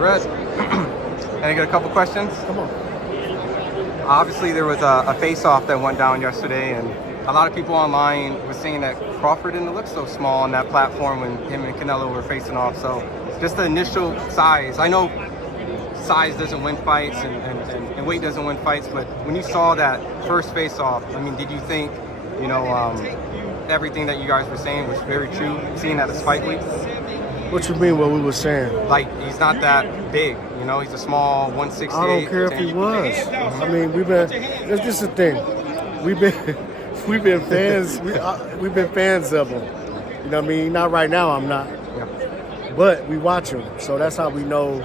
Red. And I got a couple questions. Come on. Obviously, there was a face-off that went down yesterday, and a lot of people online were saying that Crawford didn't look so small on that platform when him and Canelo were facing off. So just the initial size. I know size doesn't win fights and weight doesn't win fights, but when you saw that first face-off, I mean, did you think, everything that you guys were saying was very true, seeing at the Spike Week? What you mean what we were saying? Like, he's not that big, he's a small 168. I don't care if he was. I mean, this is the thing. We've been fans. We've been fans of him. You know what I mean? Not right now, I'm not. Yeah. But we watch him, so that's how we know.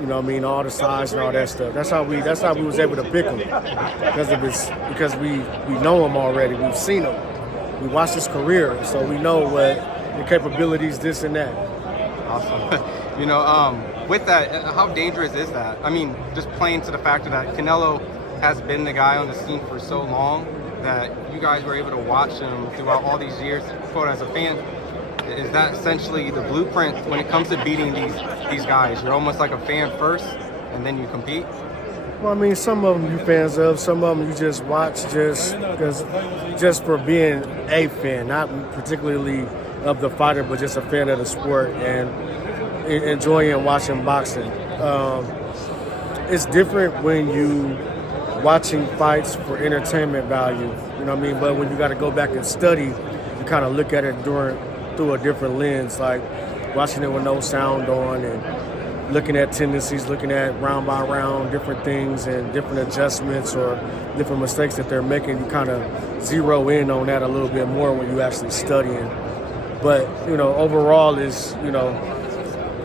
You know what I mean? All the size and all that stuff. That's how we was able to pick him because we know him already. We've seen him. We watched his career, so we know what the capabilities, this and that. Awesome. With that, how dangerous is that? I mean, just playing to the factor that Canelo has been the guy on the scene for so long that you guys were able to watch him throughout all these years, quote, as a fan. Is that essentially the blueprint when it comes to beating these guys? You're almost like a fan first, and then you compete? Well, I mean, some of them you fans of, some of them you just watch just for being a fan, not particularly of the fighter, but just a fan of the sport and enjoying watching boxing. It's different when you watching fights for entertainment value, you know what I mean? But when you got to go back and study, you kind of look at it through a different lens, like watching it with no sound on and looking at tendencies, looking at round by round, different things and different adjustments or different mistakes that they're making. You kind of zero in on that a little bit more when you actually studying. But,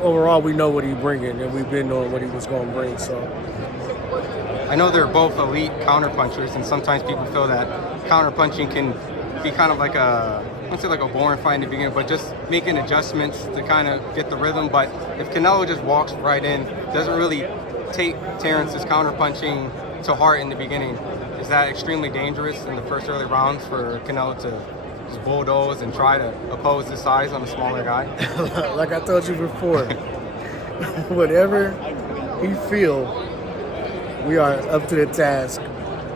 overall we know what he's bringing and we've been knowing what he was going to bring, so. I know they're both elite counterpunchers, and sometimes people feel that counterpunching can be kind of like I wouldn't say like a boring fight in the beginning, but just making adjustments to kind of get the rhythm. But if Canelo just walks right in, doesn't really take Terence's counterpunching to heart in the beginning, is that extremely dangerous in the first early rounds for Canelo to just bulldoze and try to oppose the size on a smaller guy? Like I told you before, whatever he feel, we are up to the task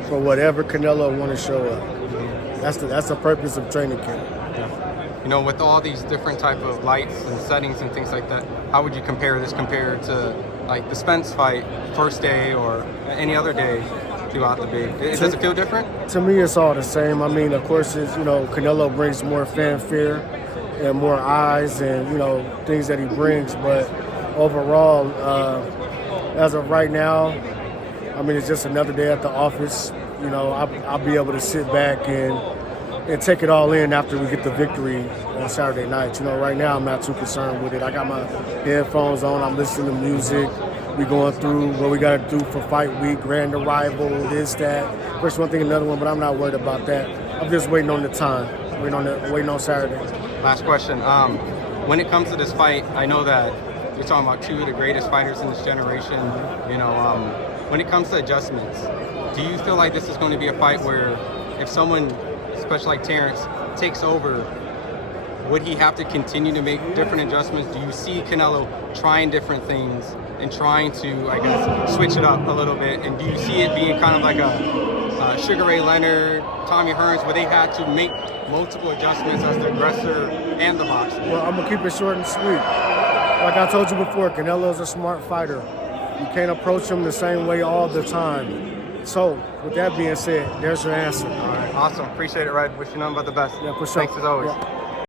for whatever Canelo want to show up. That's the purpose of training camp. With all these different type of lights and settings and things like that, how would you compare this compared to like the Spence fight first day or any other day throughout the big? Does it feel different? To me, it's all the same. I mean, of course, Canelo brings more fanfare and more eyes and, things that he brings. But overall, as of right now, I mean, it's just another day at the office. I'll be able to sit back and take it all in after we get the victory on Saturday night. Right now I'm not too concerned with it. I got my headphones on. I'm listening to music. We going through what we got to do for fight week, grand arrival, this, that. First one thing, another one, but I'm not worried about that. I'm just waiting on the time, waiting on Saturday. Last question. When it comes to this fight, I know that you're talking about two of the greatest fighters in this generation. When it comes to adjustments, do you feel like this is going to be a fight where if someone, especially like Terence, takes over, would he have to continue to make different adjustments? Do you see Canelo trying different things and trying to, I guess, switch it up a little bit? And do you see it being kind of like a Sugar Ray Leonard, Tommy Hearns, where they had to make multiple adjustments as the aggressor and the boxer? Well, I'm going to keep it short and sweet. Like I told you before, Canelo's a smart fighter. You can't approach him the same way all the time. So, with that being said, there's your answer. All right, awesome. Appreciate it, Red. Wish you nothing but the best. Yeah, for sure. Thanks as always. Yeah.